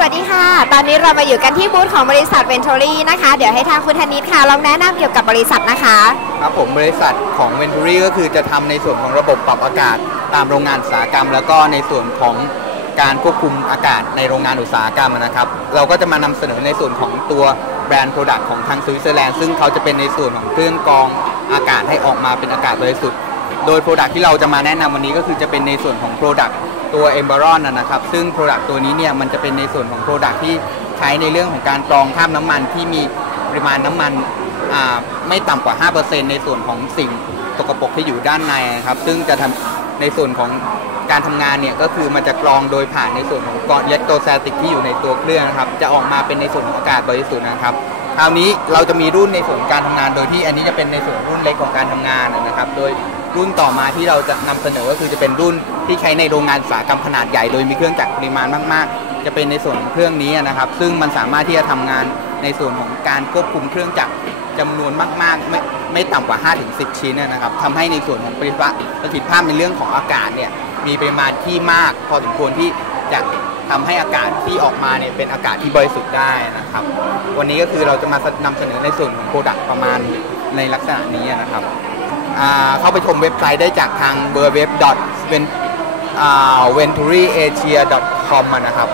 สวัสดีค่ะ ตอนนี้เรามาอยู่กันที่บูธของบริษัทเวนทอรี่นะคะ เดี๋ยวให้ทางคุณธนิตค่ะ ลองแนะนำเกี่ยวกับบริษัทนะคะ ครับผมบริษัทของ Venturi ก็คือจะทำในส่วนของระบบปรับอากาศ ตามโรงงานอุตสาหกรรม แล้วก็ในส่วนของการควบคุมอากาศในโรงงานอุตสาหกรรมนะครับ เราก็จะมานำเสนอในส่วนของตัวแบรนด์โปรดักต์ของทางสวิตเซอร์แลนด์ ซึ่งเขาจะเป็นในส่วนของเครื่องกรองอากาศให้ออกมาเป็นอากาศบริสุทธิ์ โดยโปรดักต์ที่เราจะมาแนะนำวันนี้ก็คือจะเป็นในส่วนของโปรดักต์ ตัว e m b a r o n นะครับ ซึ่งโปรดักต์ตัวนี้เนี่ยมันจะเป็นในส่วนของโปรดักต์ที่ใช้ในเรื่องของการกรองข้ามน้ำมันที่มีปริมาณน้ำมันไม่ต่ำกว่า 5%ในส่วนของสิ่งสกปรกที่อยู่ด้านในครับ ซึ่งจะทำในส่วนของการทำงานเนี่ยก็คือมันจะกรองโดยผ่านในส่วนของกรอนอิเล็กโทรแตติกที่อยู่ในตัวเครื่องนะครับ จะออกมาเป็นในส่วนของอากาศบริสุทธิ์นะครับ คราวนี้เราจะมีรุ่นในส่วนการทำงาน โดยที่อันนี้จะเป็นในส่วนรุ่นเล็กของการทำงานนะครับ โดยรุ่นต่อมาที่เราจะนำเสนอก็คือจะเป็นรุ่นที่ใช้ในโรงงานอุตสาหกรรมขนาดใหญ่โดยมีเครื่องจักรปริมาณมาก ๆ จะเป็นในส่วนของเครื่องนี้นะครับ ซึ่งมันสามารถที่จะทำงานในส่วนของการควบคุมเครื่องจักรจำนวนมาก ๆ ไม่ไม่ต่ำกว่า 5-10 ชิ้นนะครับทำให้ในส่วนของประสิทธิภาพในเรื่องของอากาศเนี่ยมีปริมาณที่มากพอสมควรที่จะ ทำให้อากาศที่ออกมาเนี่ยเป็นอากาศที่บริสุทธิ์ได้นะครับ วันนี้ก็คือเราจะมานำเสนอในส่วนของโปรดักต์ประมาณในลักษณะนี้นะครับเข้าไปชมเว็บไซต์ได้จากทางเบอร์เว็บ v e n t u r y a s i a c o m นะครับ